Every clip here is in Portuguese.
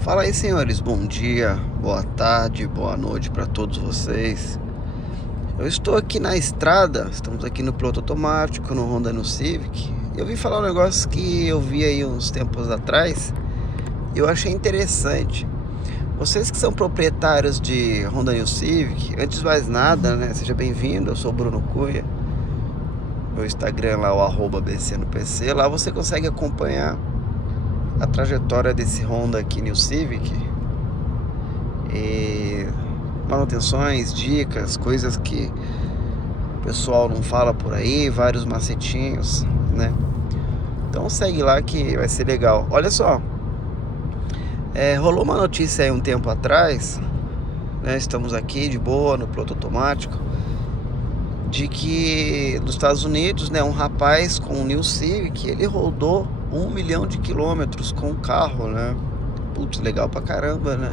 Fala aí, senhores. Bom dia, boa tarde, boa noite para todos vocês. Eu estou aqui na estrada, estamos aqui no piloto automático, no Honda no Civic. Eu vim falar um negócio que eu vi aí uns tempos atrás e eu achei interessante. Vocês que são proprietários de Honda New Civic, antes de mais nada, né? Seja bem-vindo, eu sou o Bruno Cunha. Meu Instagram lá, o @bcnopc, lá você consegue acompanhar a trajetória desse Honda aqui New Civic, e manutenções, dicas, coisas que o pessoal não fala por aí, vários macetinhos, né? Então segue lá que vai ser legal. Olha só, rolou uma notícia aí um tempo atrás, né? Estamos aqui de boa no piloto automático, de que nos Estados Unidos, né, um rapaz com um New Civic, ele rodou 1 milhão de quilômetros com o carro, né? Putz, legal pra caramba, né?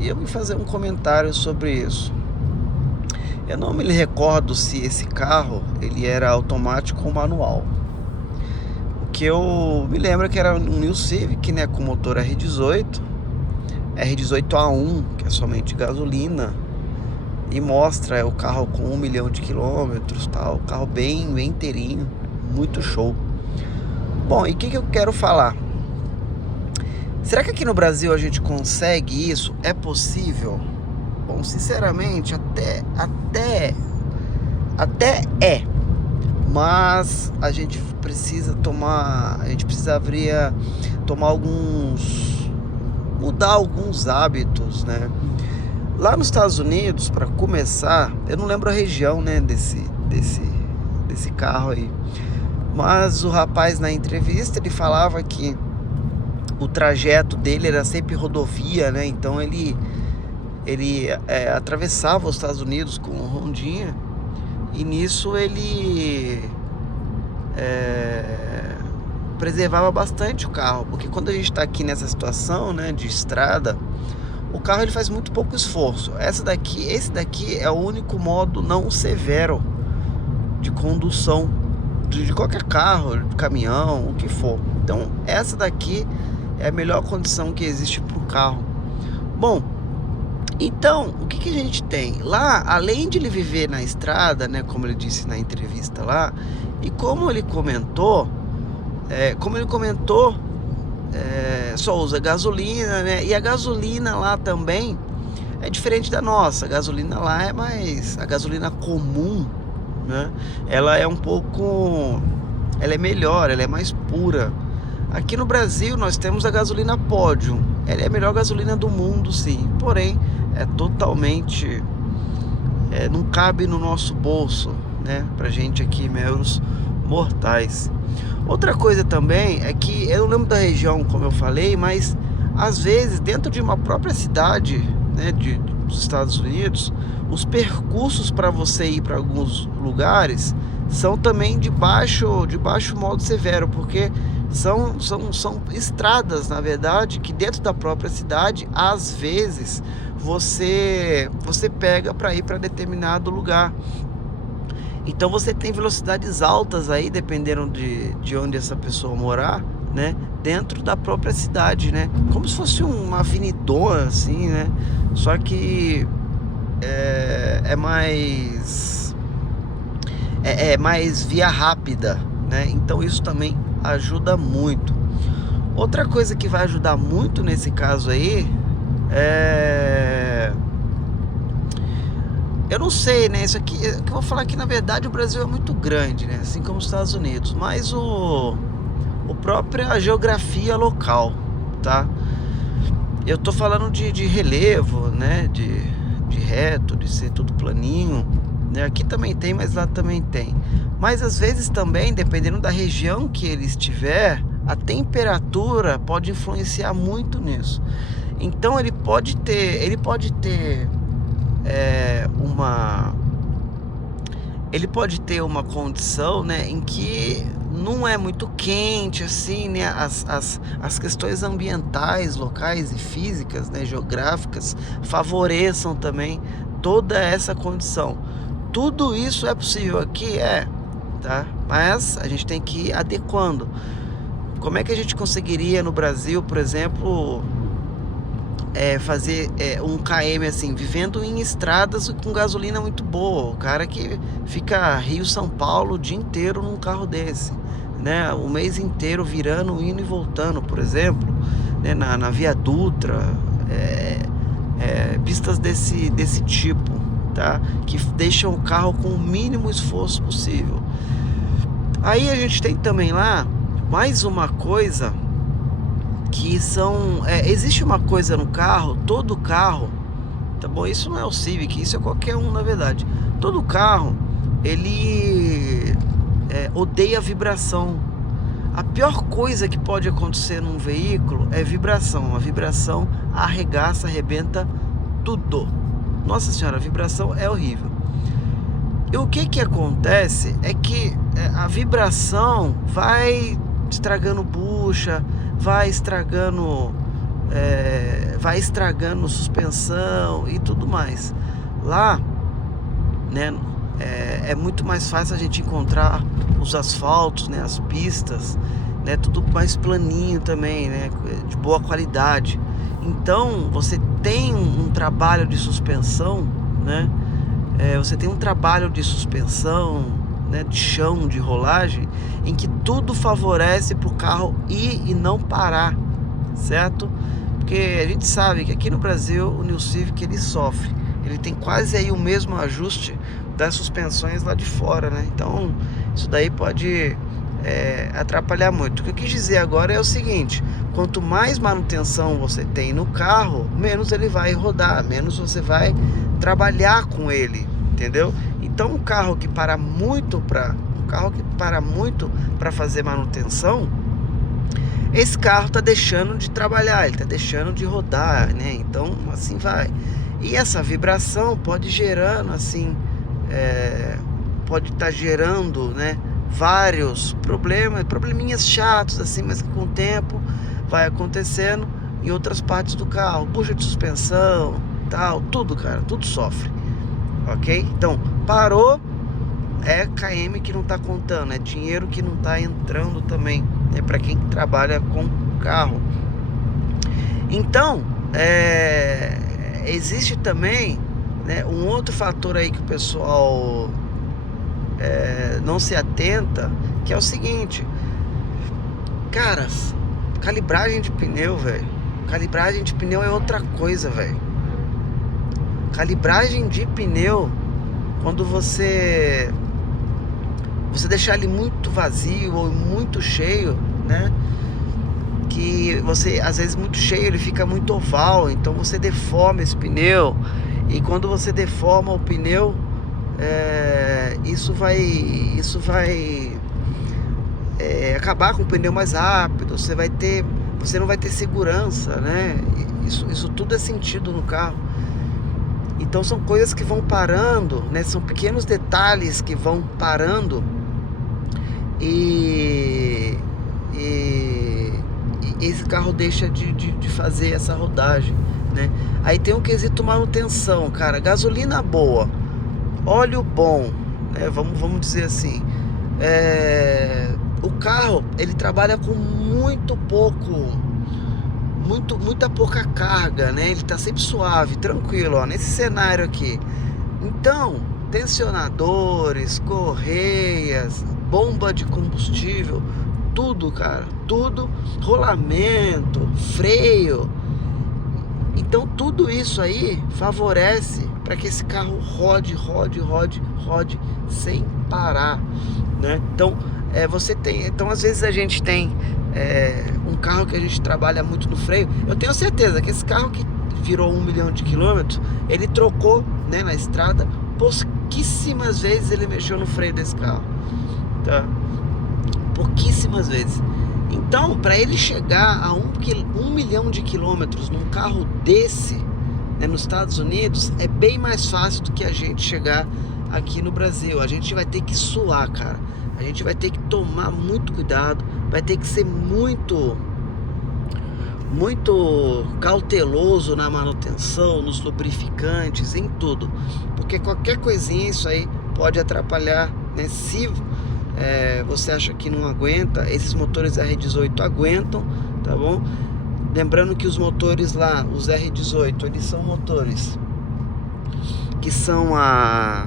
E eu vim fazer um comentário sobre isso. Eu não me recordo se esse carro ele era automático ou manual. O que eu me lembro é que era um New Civic, né, com motor R18 A1, que é somente gasolina, e mostra o carro com 1 milhão de quilômetros, tal, carro bem inteirinho, muito show. Bom, e o que eu quero falar? Será que aqui no Brasil a gente consegue isso? É possível? Bom, sinceramente, até é. Mas a gente precisaria mudar alguns hábitos, né? Lá nos Estados Unidos, para começar, eu não lembro a região, né, desse carro aí. Mas o rapaz na entrevista, ele falava que o trajeto dele era sempre rodovia, né? Então ele atravessava os Estados Unidos com um Hondinha, e nisso ele preservava bastante o carro, porque quando a gente está aqui nessa situação, né, de estrada, o carro ele faz muito pouco esforço. Esse daqui é o único modo não severo de condução de qualquer carro, caminhão, o que for. Então essa daqui é a melhor condição que existe para o carro. Bom, então o que a gente tem lá, além de ele viver na estrada, né, como ele disse na entrevista lá, e como ele comentou, só usa gasolina, né? E a gasolina lá também é diferente da nossa. A gasolina lá a gasolina comum, né? Ela é melhor, ela é mais pura. Aqui no Brasil nós temos a gasolina Podium. Ela é a melhor gasolina do mundo, sim. Porém, é totalmente não cabe no nosso bolso, né? Pra gente aqui, meros mortais. Outra coisa também é que eu não lembro da região, como eu falei, mas às vezes dentro de uma própria cidade, né, dos Estados Unidos, os percursos para você ir para alguns lugares são também de baixo modo severo, porque são estradas, na verdade, que dentro da própria cidade, às vezes você pega para ir para determinado lugar. Então você tem velocidades altas aí, dependendo de onde essa pessoa morar, né? Dentro da própria cidade, né? Como se fosse uma avenidona, assim, né? Só que é mais via rápida, né? Então isso também ajuda muito. Outra coisa que vai ajudar muito nesse caso aí eu não sei, né? Isso aqui, que eu vou falar que na verdade o Brasil é muito grande, né? Assim como os Estados Unidos, mas a própria geografia local, tá? Eu tô falando de relevo, né? De reto, de ser tudo planinho, né? Aqui também tem, mas lá também tem. Mas às vezes também, dependendo da região que ele estiver, a temperatura pode influenciar muito nisso. Então ele pode ter uma condição, né, em que não é muito quente assim, né? As questões ambientais, locais e físicas, né, geográficas, favoreçam também toda essa condição. Tudo isso é possível aqui, tá? Mas a gente tem que ir adequando. Como é que a gente conseguiria no Brasil, por exemplo, fazer um km assim, vivendo em estradas com gasolina muito boa. O cara que fica Rio-São Paulo o dia inteiro num carro desse, né? O mês inteiro virando, indo e voltando, por exemplo, né? Na Via Dutra, pistas desse tipo, tá? Que deixam o carro com o mínimo esforço possível. Aí a gente tem também lá mais uma coisa que são... existe uma coisa no carro, todo carro, tá bom? Isso não é o Civic, isso é qualquer um na verdade. Todo carro, ele odeia vibração. A pior coisa que pode acontecer num veículo é vibração. A vibração arregaça, arrebenta tudo. Nossa senhora, a vibração é horrível. E o que acontece é que a vibração vai estragando bucha, vai estragando suspensão e tudo mais. Lá, né, é muito mais fácil a gente encontrar os asfaltos, né, as pistas, né, tudo mais planinho também, né, de boa qualidade. Então você tem um trabalho de suspensão, né, você tem um trabalho de suspensão, né, de chão, de rolagem, em que tudo favorece para o carro ir e não parar, certo? Porque a gente sabe que aqui no Brasil o New Civic ele sofre, ele tem quase aí o mesmo ajuste das suspensões lá de fora, né? Então isso daí pode atrapalhar muito. O que eu quis dizer agora é o seguinte: quanto mais manutenção você tem no carro, menos ele vai rodar, menos você vai trabalhar com ele, entendeu? Então um carro que para muito para fazer manutenção, esse carro está deixando de trabalhar, ele está deixando de rodar, né? Então assim vai. E essa vibração pode gerando assim, pode estar gerando, né, vários probleminhas chatos assim, mas que com o tempo vai acontecendo em outras partes do carro, bucha de suspensão, tal, tudo, cara, tudo sofre, ok? Então parou, é KM que não tá contando, é dinheiro que não tá entrando também, é para quem trabalha com carro. Então existe também, né, um outro fator aí que o pessoal não se atenta, que é o seguinte, caras, calibragem de pneu, velho. Calibragem de pneu é outra coisa, velho. Calibragem de pneu, quando você deixar ele muito vazio ou muito cheio, né? Que você, às vezes muito cheio, ele fica muito oval, então você deforma esse pneu. E quando você deforma o pneu, isso vai acabar com o pneu mais rápido. Você não vai ter segurança, né? Isso tudo é sentido no carro. Então são coisas que vão parando, né? São pequenos detalhes que vão parando e esse carro deixa de fazer essa rodagem, né? Aí tem um quesito manutenção, cara. Gasolina boa, óleo bom, né? Vamos dizer assim, o carro ele trabalha com muita pouca carga, né? Ele tá sempre suave, tranquilo, ó, nesse cenário aqui. Então, tensionadores, correias, bomba de combustível, tudo, cara, tudo, rolamento, freio. Então tudo isso aí favorece para que esse carro rode sem parar, né? Então então às vezes a gente tem um carro que a gente trabalha muito no freio. Eu tenho certeza que esse carro que virou 1 milhão de quilômetros, ele trocou, né, na estrada, pouquíssimas vezes ele mexeu no freio desse carro, tá? Pouquíssimas vezes. Então, para ele chegar a 1 milhão de quilômetros num carro desse, né, nos Estados Unidos, é bem mais fácil do que a gente chegar aqui no Brasil. A gente vai ter que suar, cara. A gente vai ter que tomar muito cuidado, vai ter que ser muito cauteloso na manutenção, nos lubrificantes, em tudo, porque qualquer coisinha isso aí pode atrapalhar, né? Se você acha que não aguenta, esses motores R18 aguentam, tá bom? Lembrando que os motores lá, os R18, eles são motores que são a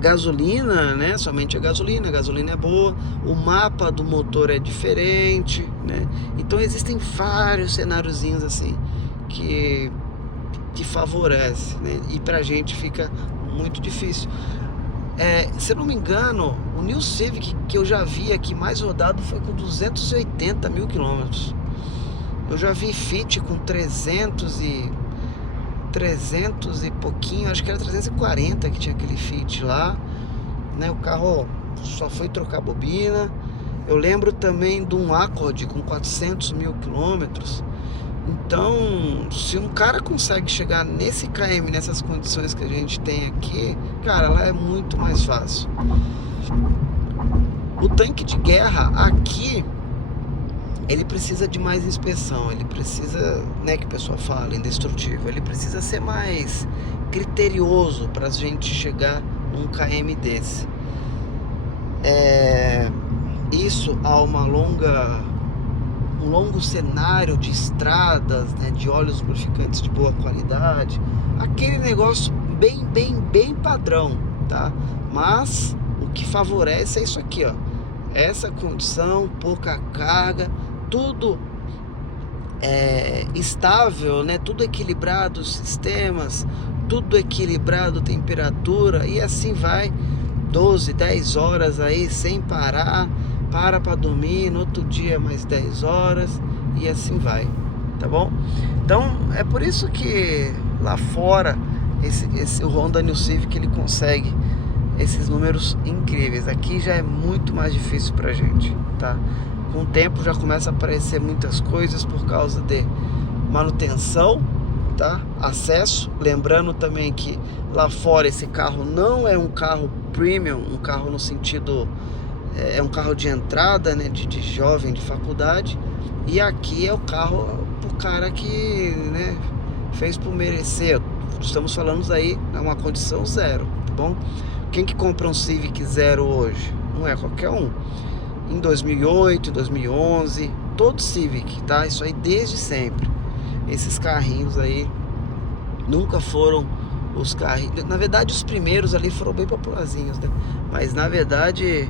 gasolina, né? Somente a gasolina é boa, o mapa do motor é diferente, né? Então existem vários cenáriozinhos assim que favorece, né? E pra gente fica muito difícil. Se eu não me engano, o New Civic que eu já vi aqui mais rodado foi com 280 mil quilômetros. Eu já vi Fit com 300 e pouquinho, acho que era 340 que tinha aquele Fit lá, né? O carro só foi trocar bobina. Eu lembro também de um Accord com 400 mil quilômetros. Então, se um cara consegue chegar nesse KM, nessas condições que a gente tem aqui, cara, lá é muito mais fácil. O tanque de guerra aqui, ele precisa de mais inspeção, ele precisa, né, que o pessoal fala, indestrutível, ele precisa ser mais criterioso para a gente chegar num KM desse. Isso há um longo cenário de estradas, né, de óleos lubrificantes de boa qualidade, aquele negócio bem padrão, tá? Mas o que favorece é isso aqui, ó, essa condição, pouca carga, tudo estável, né? Tudo equilibrado, os sistemas, tudo equilibrado, temperatura, e assim vai, 12, 10 horas aí sem parar, para dormir, no outro dia mais 10 horas, e assim vai, tá bom? Então é por isso que lá fora o Honda New Civic ele consegue esses números incríveis. Aqui já é muito mais difícil pra gente, tá? Com o tempo já começa a aparecer muitas coisas por causa de manutenção, tá? Acesso, lembrando também que lá fora esse carro não é um carro premium, um carro no sentido, é um carro de entrada, né, de jovem, de faculdade, e aqui é o carro pro cara que, né, fez por merecer. Estamos falando aí é uma condição zero, tá bom? Quem que compra um Civic Zero hoje? Não é qualquer um. Em 2008, 2011, todo Civic, tá? Isso aí desde sempre. Esses carrinhos aí nunca foram os carrinhos. Na verdade, os primeiros ali foram bem popularzinhos, né? Mas na verdade,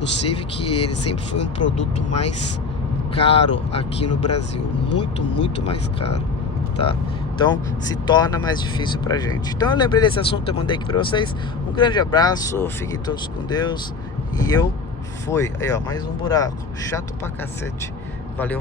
o Civic ele sempre foi um produto mais caro aqui no Brasil, muito mais caro, tá? Então se torna mais difícil pra gente. Então eu lembrei desse assunto, eu mandei aqui pra vocês. Um grande abraço, fiquem todos com Deus. E eu fui. Aí ó, mais um buraco, chato pra cacete. Valeu.